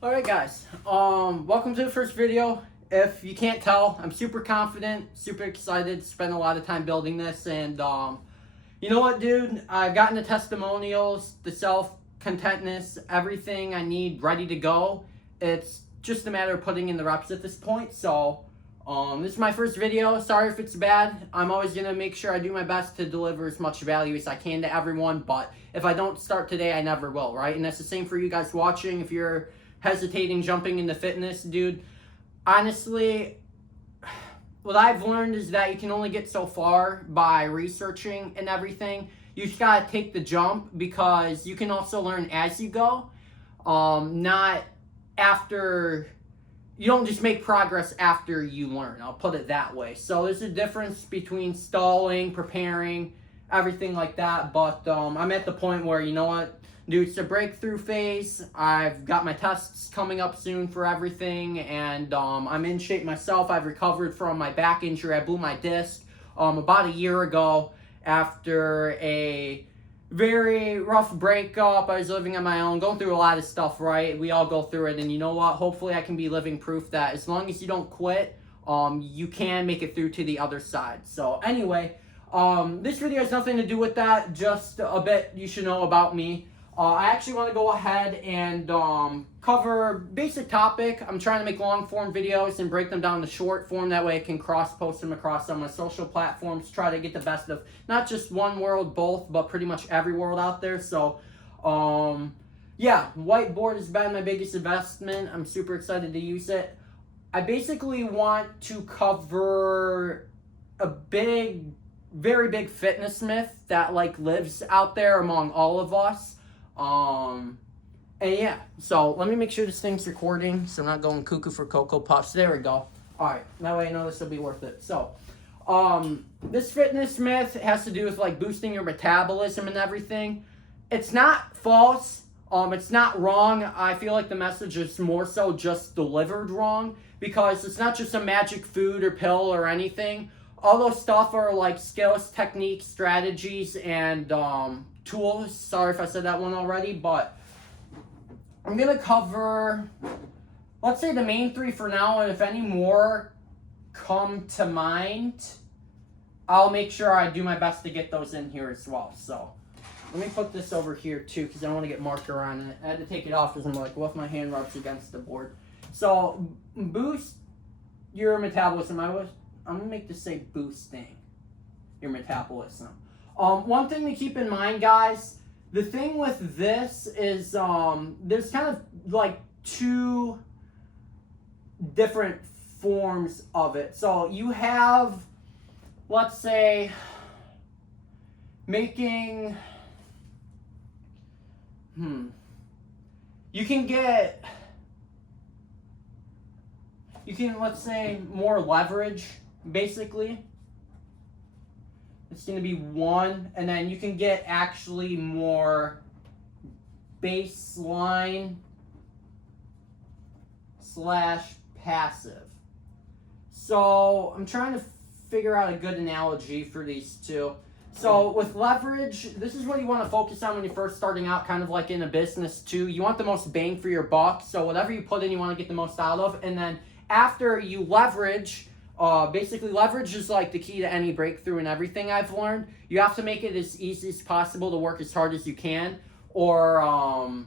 Alright guys, welcome to the first video. If you can't tell, I'm super confident, super excited, spent a lot of time building this, and you know what, dude? I've gotten the testimonials, the self-contentness, everything I need ready to go. It's just a matter of putting in the reps at this point. So this is my first video. Sorry if it's bad. I'm always gonna make sure I do my best to deliver as much value as I can to everyone, but if I don't start today, I never will, right? And that's the same for you guys watching. If you're hesitating jumping into fitness, dude, honestly, what I've learned is that you can only get so far by researching and everything. You just gotta take the jump, because you can also learn as you go. Not after, you don't just make progress after you learn, I'll put it that way. So there's a difference between stalling, preparing, everything like that. But I'm at the point where, you know what, dude, it's a breakthrough phase. I've got my tests coming up soon for everything, and I'm in shape myself. I've recovered from my back injury. I blew my disc about a year ago after a very rough breakup. I was living on my own, going through a lot of stuff, right? We all go through it, and you know what? Hopefully I can be living proof that as long as you don't quit, you can make it through to the other side. So anyway, this video has nothing to do with that, just a bit you should know about me. I actually want to go ahead and cover basic topic. I'm trying to make long form videos and break them down to short form. That way I can cross post them across on my social platforms. Try to get the best of not just one world, both, but pretty much every world out there. So, yeah, whiteboard has been my biggest investment. I'm super excited to use it. I basically want to cover a very big fitness myth that lives out there among all of us. And yeah, so let me make sure this thing's recording so I'm not going cuckoo for Cocoa Puffs. There we go. Alright, that way I know this will be worth it. So, this fitness myth has to do with boosting your metabolism and everything. It's not false. It's not wrong. I feel like the message is more so just delivered wrong, because it's not just a magic food or pill or anything. All those stuff are skills, techniques, strategies, and tools. Sorry if I said that one already, but I'm gonna cover, let's say, the main three for now, and if any more come to mind, I'll make sure I do my best to get those in here as well. So let me put this over here too, because I don't want to get marker on it. I had to take it off because I'm like, what if my hand rubs against the board? So boost your metabolism. I'm gonna make this say boosting your metabolism. One thing to keep in mind, guys, the thing with this is there's kind of two different forms of it. So you have, let's say, making, you can, let's say, more leverage, basically. It's going to be one, and then you can get actually more baseline / passive. So I'm trying to figure out a good analogy for these two. So with leverage, this is what you want to focus on when you're first starting out, kind of like in a business too. You want the most bang for your buck. So whatever you put in, you want to get the most out of. And then after you leverage, basically leverage is the key to any breakthrough and everything I've learned. You have to make it as easy as possible to work as hard as you can, or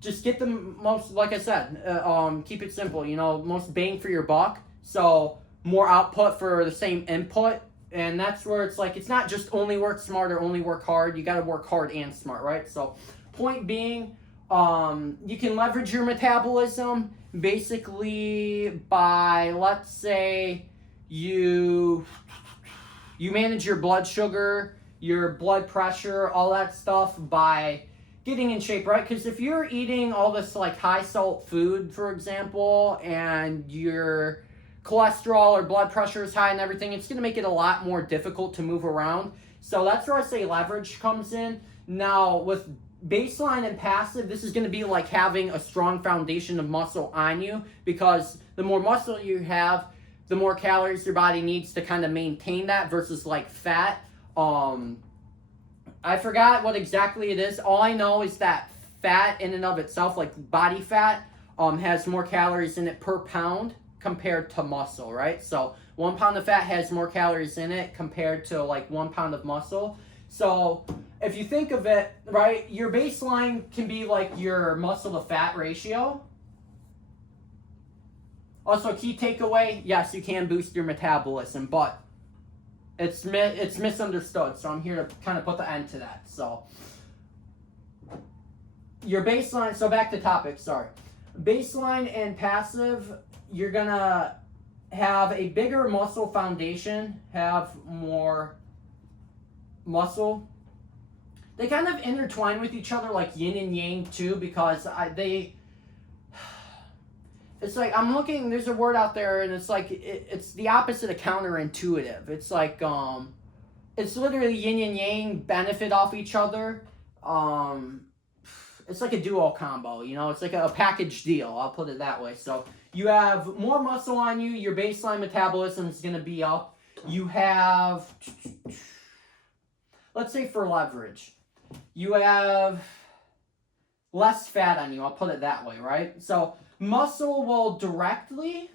just get the most, like I said, keep it simple, most bang for your buck. So more output for the same input. And that's where it's it's not just only work smart or only work hard. You got to work hard and smart, right? So point being, you can leverage your metabolism basically by, let's say, you manage your blood sugar, your blood pressure, all that stuff by getting in shape, right? Because if you're eating all this high salt food, for example, and your cholesterol or blood pressure is high and everything, it's going to make it a lot more difficult to move around. So that's where I say leverage comes in. Now with baseline and passive, this is going to be like having a strong foundation of muscle on you, because the more muscle you have, the more calories your body needs to kind of maintain that, versus fat. I forgot what exactly it is. All I know is that fat in and of itself, like body fat, has more calories in it per pound compared to muscle, right? So 1 pound of fat has more calories in it compared to like 1 pound of muscle. So if you think of it, right, your baseline can be like your muscle to fat ratio. Also, key takeaway, yes, you can boost your metabolism, but it's misunderstood. So I'm here to kind of put the end to that. So your baseline, so back to topic, sorry. Baseline and passive, you're going to have a bigger muscle foundation, have more muscle. They kind of intertwine with each other like yin and yang too, because it's like, I'm looking, there's a word out there, and it's like, it's the opposite of counterintuitive. It's like, it's literally yin and yang benefit off each other. It's like a duo combo, you know, it's like a package deal, I'll put it that way. So you have more muscle on you, your baseline metabolism is going to be up. You have, let's say for leverage, you have less fat on you, I'll put it that way, right? So muscle will directly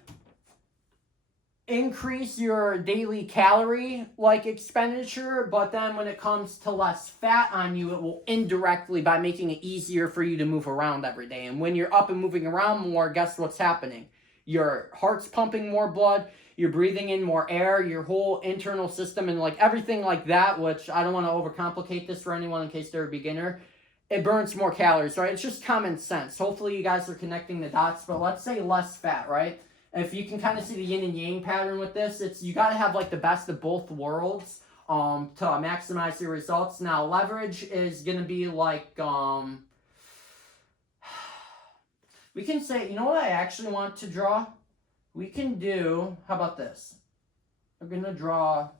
increase your daily calorie expenditure, but then when it comes to less fat on you, it will indirectly, by making it easier for you to move around every day. And when you're up and moving around more, guess what's happening? Your heart's pumping more blood, you're breathing in more air, your whole internal system and like everything like that, which I don't want to overcomplicate this for anyone in case they're a beginner. It burns more calories, right? It's just common sense. Hopefully you guys are connecting the dots, but let's say less fat, right? If you can kind of see the yin and yang pattern with this, it's you got to have like the best of both worlds to maximize your results. Now, leverage is going to be like, we can say, you know what I actually want to draw? We can do, how about this? We're going to draw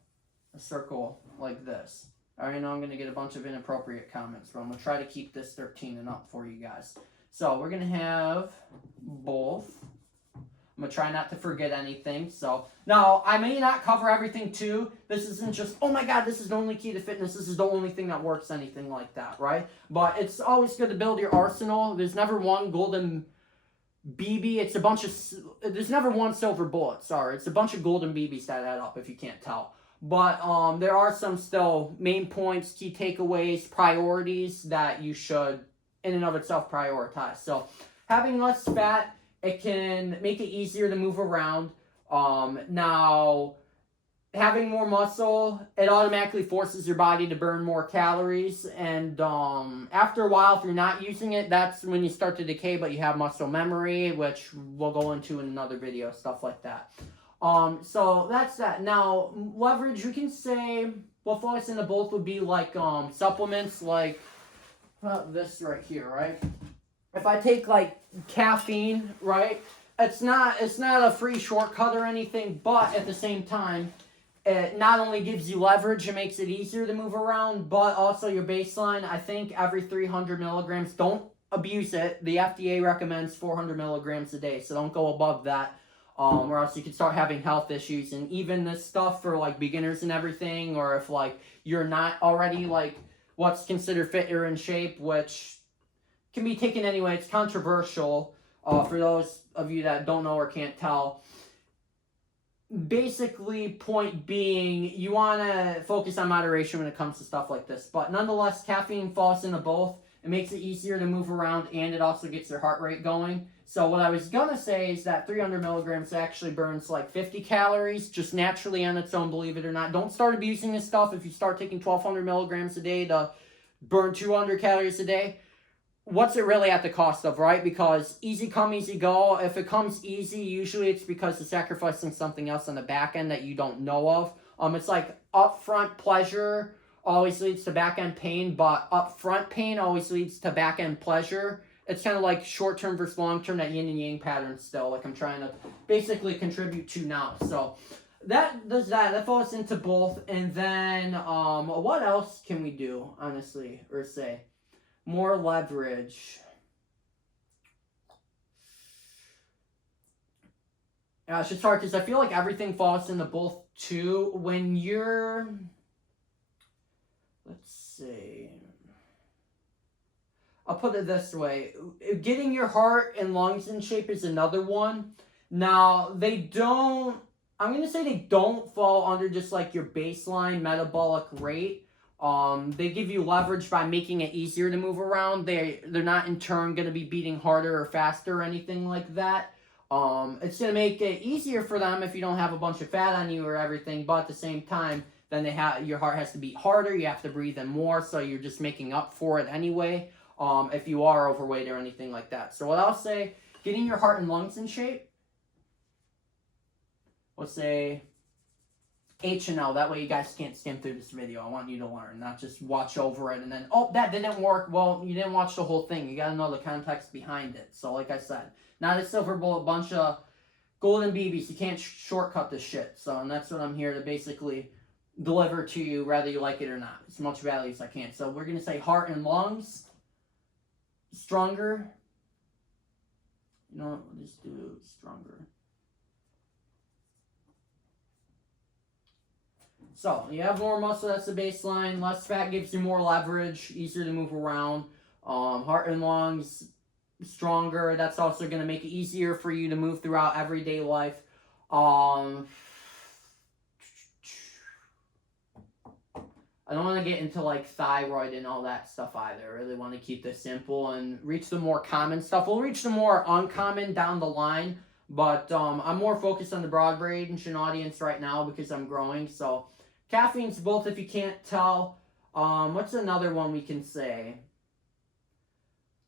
a circle like this. I already know I'm going to get a bunch of inappropriate comments, but I'm going to try to keep this 13 and up for you guys. So we're going to have both. I'm going to try not to forget anything. So now I may not cover everything too. This isn't just, oh my God, this is the only key to fitness. This is the only thing that works, anything like that, right? But it's always good to build your arsenal. There's never one golden BB. It's a bunch of, there's never one silver bullet. Sorry. It's a bunch of golden BBs that add up if you can't tell. But there are some still main points, key takeaways, priorities that you should in and of itself prioritize. So having less fat, it can make it easier to move around. Now, having more muscle, it automatically forces your body to burn more calories. And after a while, if you're not using it, that's when you start to decay, but you have muscle memory, which we'll go into in another video, stuff like that. So that's that. Now, leverage, we can say, what falls into both would be like supplements, like this right here, right? If I take like caffeine, right, it's not a free shortcut or anything, but at the same time, it not only gives you leverage, it makes it easier to move around, but also your baseline, I think every 300 milligrams, don't abuse it. The FDA recommends 400 milligrams a day, so don't go above that, or else you could start having health issues. And even this stuff for like beginners and everything, or if like you're not already like what's considered fit or in shape, which can be taken anyway. It's controversial for those of you that don't know or can't tell. Basically, point being, you want to focus on moderation when it comes to stuff like this. But nonetheless, caffeine falls into both. It makes it easier to move around, and it also gets your heart rate going. So what I was going to say is that 300 milligrams actually burns like 50 calories just naturally on its own, believe it or not. Don't start abusing this stuff. If you start taking 1,200 milligrams a day to burn 200 calories a day, what's it really at the cost of, right? Because easy come, easy go. If it comes easy, usually it's because you're sacrificing something else on the back end that you don't know of. It's like upfront pleasure always leads to back end pain, but upfront pain always leads to back end pleasure. It's kind of like short term versus long term, that yin and yang pattern still, like I'm trying to basically contribute to now. So that does that. That falls into both. And then what else can we do, honestly, or say? More leverage. Yeah, it's just hard because I feel like everything falls into both too. When you're, let's see. I'll put it this way. Getting your heart and lungs in shape is another one. Now, they don't, I'm going to say they don't fall under just like your baseline metabolic rate. They give you leverage by making it easier to move around. They're not in turn going to be beating harder or faster or anything like that. It's going to make it easier for them if you don't have a bunch of fat on you or everything, but at the same time, then your heart has to beat harder, you have to breathe in more, so you're just making up for it anyway, if you are overweight or anything like that. So what I'll say, getting your heart and lungs in shape, we'll say H and L. That way you guys can't skim through this video. I want you to learn, not just watch over it and then, oh, that didn't work. Well, you didn't watch the whole thing. You got to know the context behind it. So like I said, not a silver bullet, bunch of golden BBs. You can't shortcut this shit. So, and that's what I'm here to basically deliver to you, whether you like it or not. As much value as I can. So we're going to say heart and lungs, stronger. You know what, we'll just do stronger. So, you have more muscle, that's the baseline. Less fat gives you more leverage, easier to move around. Heart and lungs, stronger. That's also going to make it easier for you to move throughout everyday life. I don't want to get into like thyroid and all that stuff either. I really want to keep this simple and reach the more common stuff. We'll reach the more uncommon down the line. But I'm more focused on the broad range and audience right now because I'm growing. So caffeine's both, if you can't tell. What's another one we can say?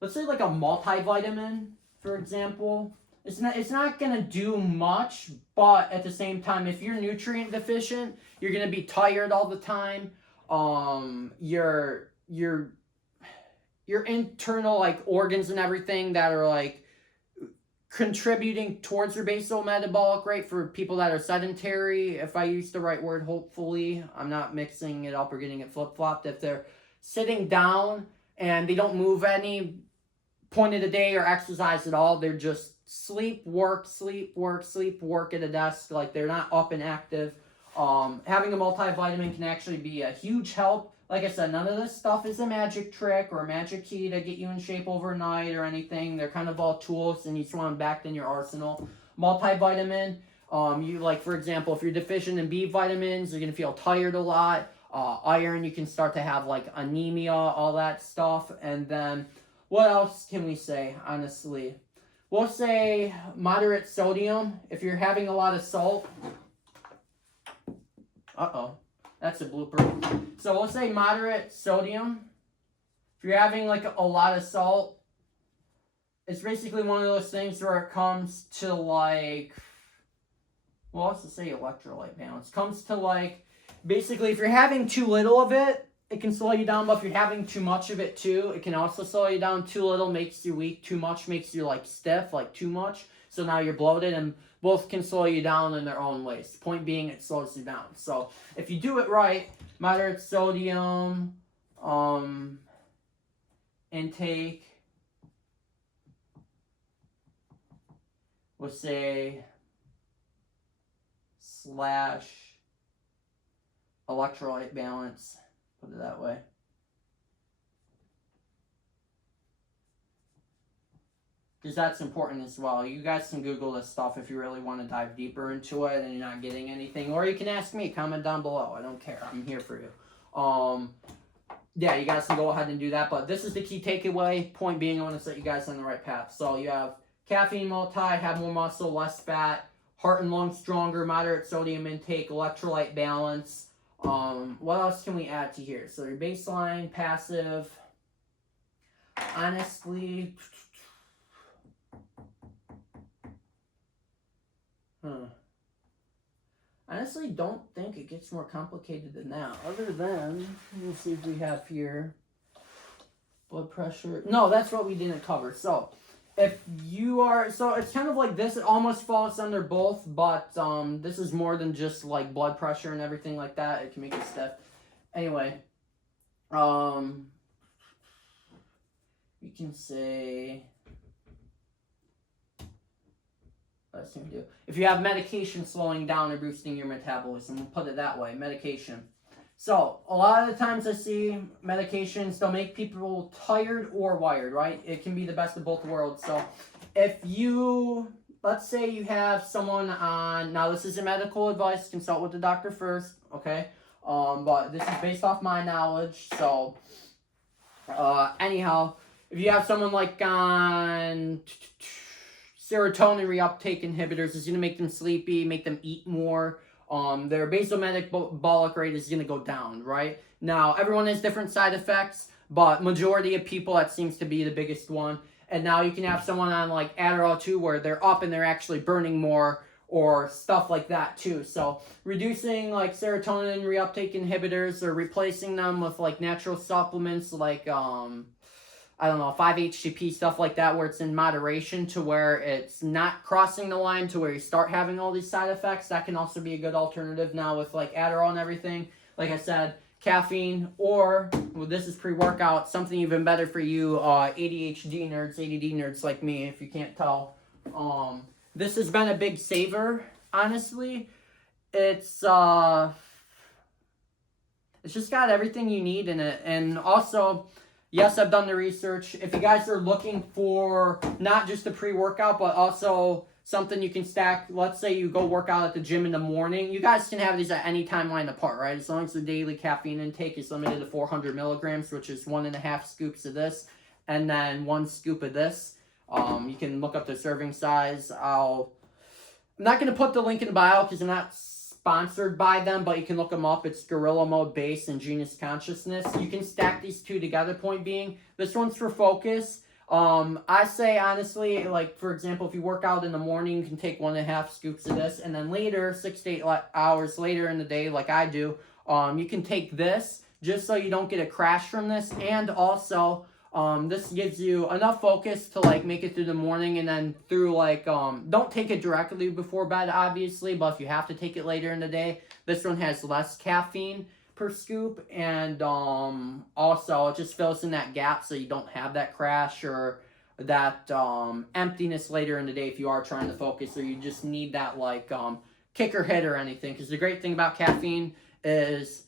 Let's say like a multivitamin, for example. It's not going to do much, but at the same time, if you're nutrient deficient, you're going to be tired all the time. Your internal like organs and everything that are like contributing towards your basal metabolic rate for people that are sedentary, if I use the right word, hopefully. I'm not mixing it up or getting it flip-flopped. If they're sitting down and they don't move any point of the day or exercise at all, they're just sleep, work at a desk, like they're not up and active. Having a multivitamin can actually be a huge help. Like I said, none of this stuff is a magic trick or a magic key to get you in shape overnight or anything. They're kind of all tools, and each one backed in your arsenal. Multivitamin, you like, for example, if you're deficient in B vitamins, you're going to feel tired a lot. Iron, you can start to have like anemia, all that stuff. And then what else can we say, honestly? We'll say moderate sodium. If you're having a lot of salt. That's a blooper. So we'll say moderate sodium. If you're having like a lot of salt, it's basically one of those things where it comes to like, well, let's just say electrolyte balance. Comes to like, basically if you're having too little of it, it can slow you down, but if you're having too much of it too, it can also slow you down. Too little makes you weak, too much makes you like stiff, like too much. So now you're bloated, and both can slow you down in their own ways. Point being, it slows you down. So if you do it right, moderate sodium intake, we'll say / electrolyte balance, put it that way. Because that's important as well. You guys can Google this stuff if you really want to dive deeper into it and you're not getting anything. Or you can ask me, comment down below. I don't care. I'm here for you. Yeah, you guys can go ahead and do that. But this is the key takeaway. Point being, I want to set you guys on the right path. So you have caffeine multi, have more muscle, less fat, heart and lungs stronger, moderate sodium intake, electrolyte balance. What else can we add to here? So your baseline, passive. Honestly, honestly don't think it gets more complicated than that. Other than, let's see if we have here blood pressure. No, that's what we didn't cover. So if you are, so it's kind of like this, it almost falls under both, but this is more than just like blood pressure and everything like that. It can make you stiff. Anyway, we can say, let's see what we do. If you have medication slowing down or boosting your metabolism, we'll put it that way, medication. So a lot of the times I see medications, they'll make people tired or wired, right? It can be the best of both worlds. So if you, let's say you have someone on, now this isn't medical advice, consult with the doctor first, okay? But this is based off my knowledge. So anyhow, if you have someone like on serotonin reuptake inhibitors, it's going to make them sleepy, make them eat more. Their basal metabolic rate is going to go down, right? Now, everyone has different side effects, but majority of people, that seems to be the biggest one. And now you can have someone on like Adderall too, where they're up and they're actually burning more or stuff like that too. So reducing like serotonin reuptake inhibitors or replacing them with like natural supplements like I don't know, 5-HTP, stuff like that, where it's in moderation to where it's not crossing the line to where you start having all these side effects. That can also be a good alternative now with like Adderall and everything. Like I said, caffeine, or, well, this is pre-workout, something even better for you ADHD nerds, ADD nerds like me, if you can't tell. This has been a big saver, honestly. It's just got everything you need in it. And also, yes, I've done the research. If you guys are looking for not just a pre-workout, but also something you can stack, let's say you go work out at the gym in the morning, you guys can have these at any timeline apart, right? As long as the daily caffeine intake is limited to 400 milligrams, which is 1.5 scoops of this, and then 1 scoop of this. You can look up the serving size. I'm not going to put the link in the bio because I'm not sponsored by them, but you can look them up. It's Gorilla Mode Base and Genius Consciousness. You can stack these two together, point being. This one's for focus. I say, honestly, like, for example, if you work out in the morning, you can take 1.5 scoops of this, and then later, 6 to 8 hours later in the day, like I do, you can take this, just so you don't get a crash from this, and also, this gives you enough focus to, like, make it through the morning, and then through, like, don't take it directly before bed, obviously, but if you have to take it later in the day, this one has less caffeine per scoop, and also it just fills in that gap so you don't have that crash or that emptiness later in the day if you are trying to focus, or you just need that like kicker hit or anything. Because the great thing about caffeine is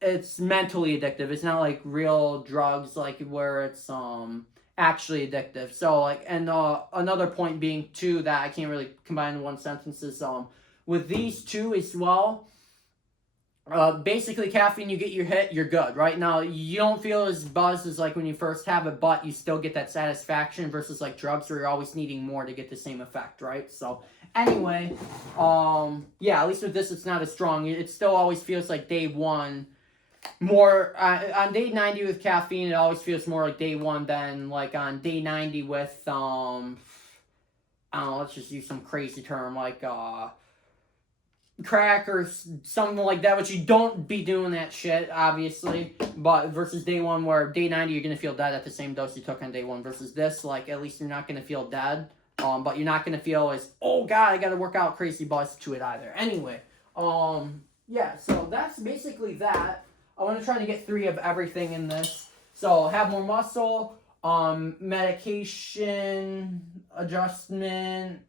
it's mentally addictive. It's not like real drugs, like where it's actually addictive. So like, and another point being too that I can't really combine in one sentence is with these two as well. Basically, caffeine, you get your hit, you're good, right? Now, you don't feel as buzzed as like when you first have it, but you still get that satisfaction versus like drugs where you're always needing more to get the same effect, right? So, anyway, yeah, at least with this, it's not as strong. It still always feels like day one more. On day 90 with caffeine, it always feels more like day one than like on day 90 with, I don't know, let's just use some crazy term like, crack or something like that, which you don't be doing that shit, obviously, but versus day one, where day 90 you're gonna feel dead at the same dose you took on day one, versus this, like, at least you're not gonna feel dead, but you're not gonna feel as, oh god, I gotta work out, crazy buzz to it either. Anyway, yeah, so that's basically that. I want to try to get 3 of everything in this. So have more muscle, medication, adjustment.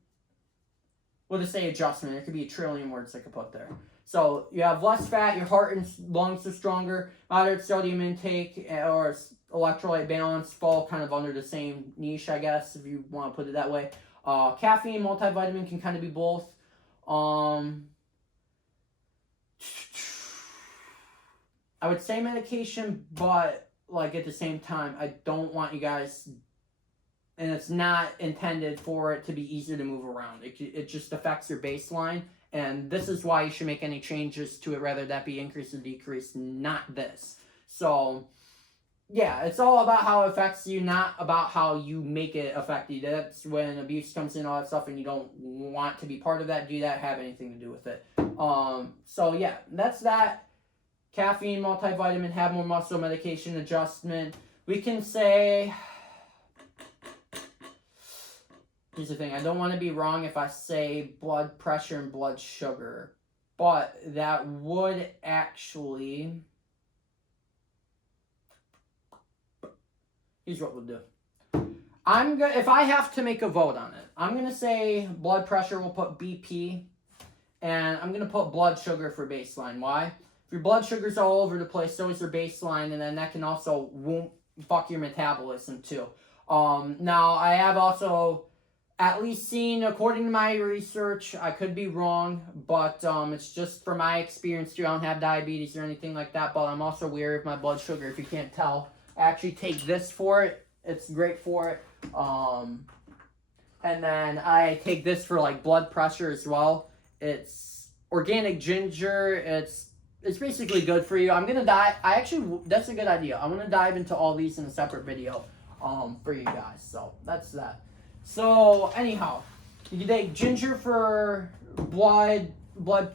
We'll just say adjustment. There could be a trillion words I could put there. So you have less fat, your heart and lungs are stronger, moderate sodium intake or electrolyte balance fall kind of under the same niche, I guess, if you want to put it that way. Caffeine, multivitamin can kind of be both. I would say medication, but like at the same time, I don't want you guys, and it's not intended for it to be easier to move around. It just affects your baseline, and this is why you should make any changes to it, rather that be increase or decrease, not this. So, yeah, it's all about how it affects you, not about how you make it affect you. That's when abuse comes in, all that stuff, and you don't want to be part of that, do that, have anything to do with it. So, yeah, that's that. Caffeine, multivitamin, have more muscle, medication, adjustment. We can say... Here's the thing, I don't want to be wrong if I say blood pressure and blood sugar, but that would actually... Here's what we'll do. If I have to make a vote on it, I'm going to say blood pressure, we'll put BP, and I'm going to put blood sugar for baseline. Why? if your blood sugar's all over the place, so is your baseline, and then that can also fuck your metabolism too. Now, I have also at least seen, according to my research, I could be wrong, but it's just from my experience too. I don't have diabetes or anything like that, but I'm also wary of my blood sugar, if you can't tell. I actually take this for it. It's great for it. And then I take this for like blood pressure as well. It's organic ginger. It's basically good for you. I'm gonna dive. That's a good idea. I'm gonna dive into all these in a separate video for you guys. So that's that. So anyhow, you can take ginger for blood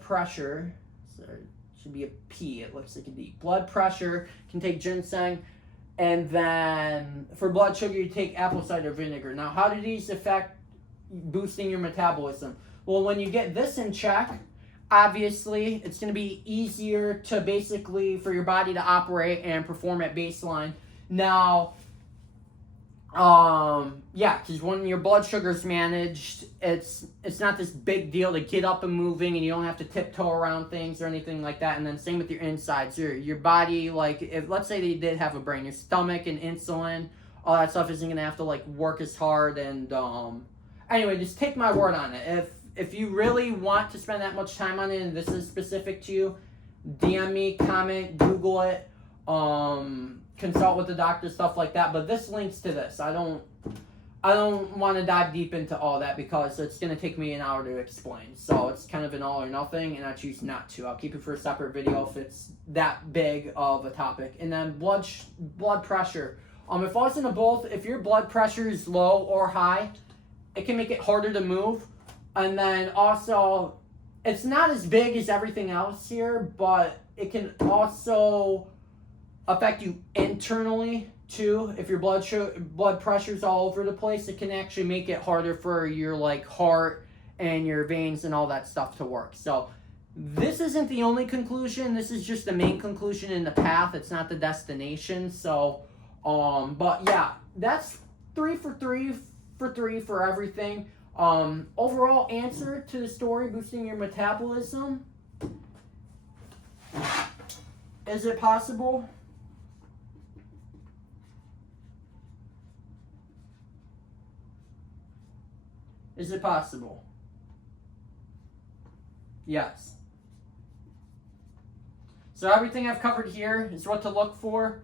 pressure. So it should be a P. It looks like a D. Blood pressure. You can take ginseng. And then for blood sugar, you take apple cider vinegar. Now, how do these affect boosting your metabolism? Well, when you get this in check, obviously, it's going to be easier to basically, for your body to operate and perform at baseline. Now, yeah, because when your blood sugar's managed, it's not this big deal to get up and moving, and you don't have to tiptoe around things or anything like that. And then same with your insides, your body, like, if let's say that you did have a brain, your stomach and insulin, all that stuff isn't gonna have to like work as hard. And anyway, just take my word on it. If you really want to spend that much time on it, and this is specific to you, DM me, comment, Google it, consult with the doctor, stuff like that. But this links to this. I don't want to dive deep into all that because it's going to take me an hour to explain. So it's kind of an all or nothing, and I choose not to. I'll keep it for a separate video if it's that big of a topic. And then blood pressure. If I was in a both, if your blood pressure is low or high, it can make it harder to move. And then also, it's not as big as everything else here, but it can also affect you internally too. If your blood pressure's all over the place, it can actually make it harder for your like heart and your veins and all that stuff to work. So this isn't the only conclusion. This is just the main conclusion in the path. It's not the destination. So but yeah, that's 3 for 3 for everything. Overall answer to the story, boosting your metabolism. Is it possible? Is it possible? Yes. So everything I've covered here is what to look for.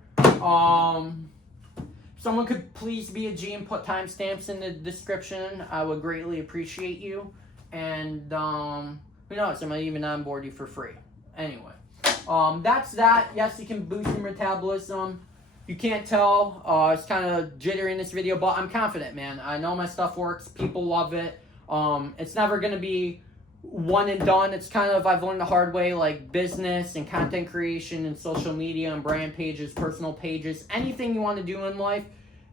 Someone could please be a G and put timestamps in the description. I would greatly appreciate you. And who knows, I might even onboard you for free. Anyway, that's that. Yes, you can boost your metabolism. You can't tell, it's kind of jittery in this video, but I'm confident, man. I know my stuff works. People love it. It's never going to be one and done. It's kind of, I've learned the hard way, like business and content creation and social media and brand pages, personal pages, anything you want to do in life.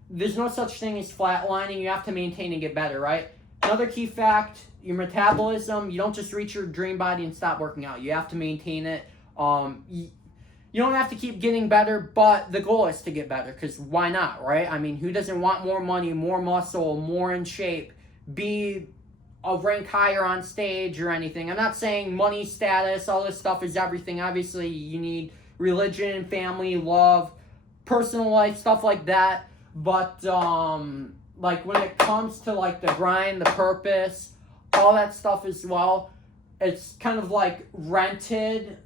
There's no such thing as flatlining. You have to maintain and get better, right? Another key fact, your metabolism, you don't just reach your dream body and stop working out. You have to maintain it. You don't have to keep getting better, but the goal is to get better, because why not, right? I mean, who doesn't want more money, more muscle, more in shape, be a rank higher on stage or anything? I'm not saying money, status, all this stuff is everything. Obviously, you need religion, family, love, personal life, stuff like that. But, like, when it comes to, like, the grind, the purpose, all that stuff as well, it's kind of like rented.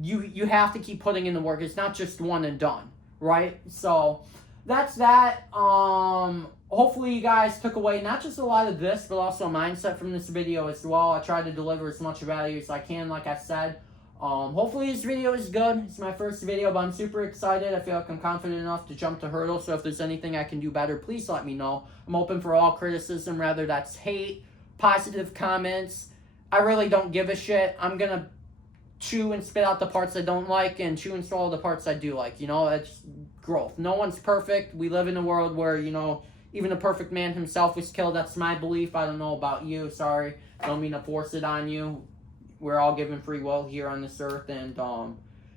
You have to keep putting in the work. It's not just one and done, right? So that's that. Hopefully you guys took away not just a lot of this, but also a mindset from this video as well. I tried to deliver as much value as I can, like I said. Hopefully this video is good. It's my first video, but I'm super excited. I feel like I'm confident enough to jump the hurdle. So if there's anything I can do better, please let me know. I'm open for all criticism, rather that's hate, positive comments. I really don't give a shit. I'm going to chew and spit out the parts I don't like and chew and swallow the parts I do like. You know, it's growth. No one's perfect. We live in a world where, you know, even a perfect man himself was killed. That's my belief. I don't know about you. Sorry. Don't mean to force it on you. We're all given free will here on this earth. And,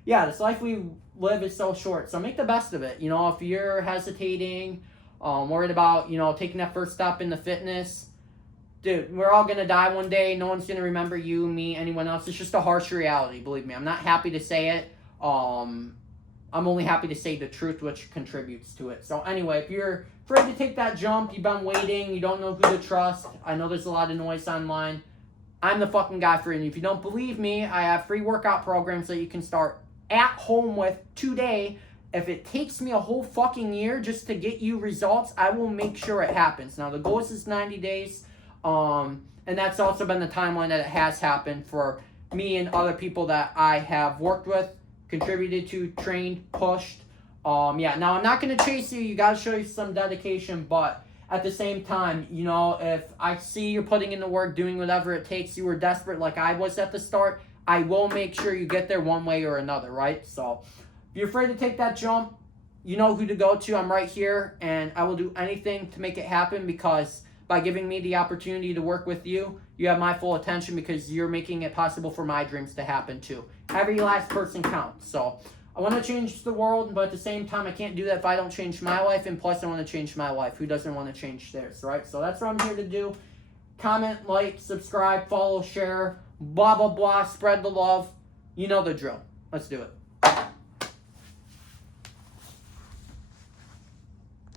yeah, this life we live is so short. So make the best of it. You know, if you're hesitating, worried about, you know, taking that first step into fitness, dude, we're all gonna die one day. No one's gonna remember you, me, anyone else. It's just a harsh reality, believe me. I'm not happy to say it. I'm only happy to say the truth, which contributes to it. So anyway, if you're afraid to take that jump, you've been waiting, you don't know who to trust, I know there's a lot of noise online, I'm the fucking guy for you. And if you don't believe me, I have free workout programs that you can start at home with today. If it takes me a whole fucking year just to get you results, I will make sure it happens. Now, the goal is 90 days. And that's also been the timeline that it has happened for me and other people that I have worked with, contributed to, trained, pushed. Yeah, now I'm not going to chase you. You got to show you some dedication. But at the same time, you know, if I see you're putting in the work, doing whatever it takes, you were desperate like I was at the start, I will make sure you get there one way or another, right? So if you're afraid to take that jump, you know who to go to. I'm right here, and I will do anything to make it happen, because by giving me the opportunity to work with you, you have my full attention, because you're making it possible for my dreams to happen too. Every last person counts. So I want to change the world, but at the same time, I can't do that if I don't change my life, and plus I want to change my life. Who doesn't want to change theirs, right? So that's what I'm here to do. Comment, like, subscribe, follow, share, blah, blah, blah, spread the love. You know the drill. Let's do it.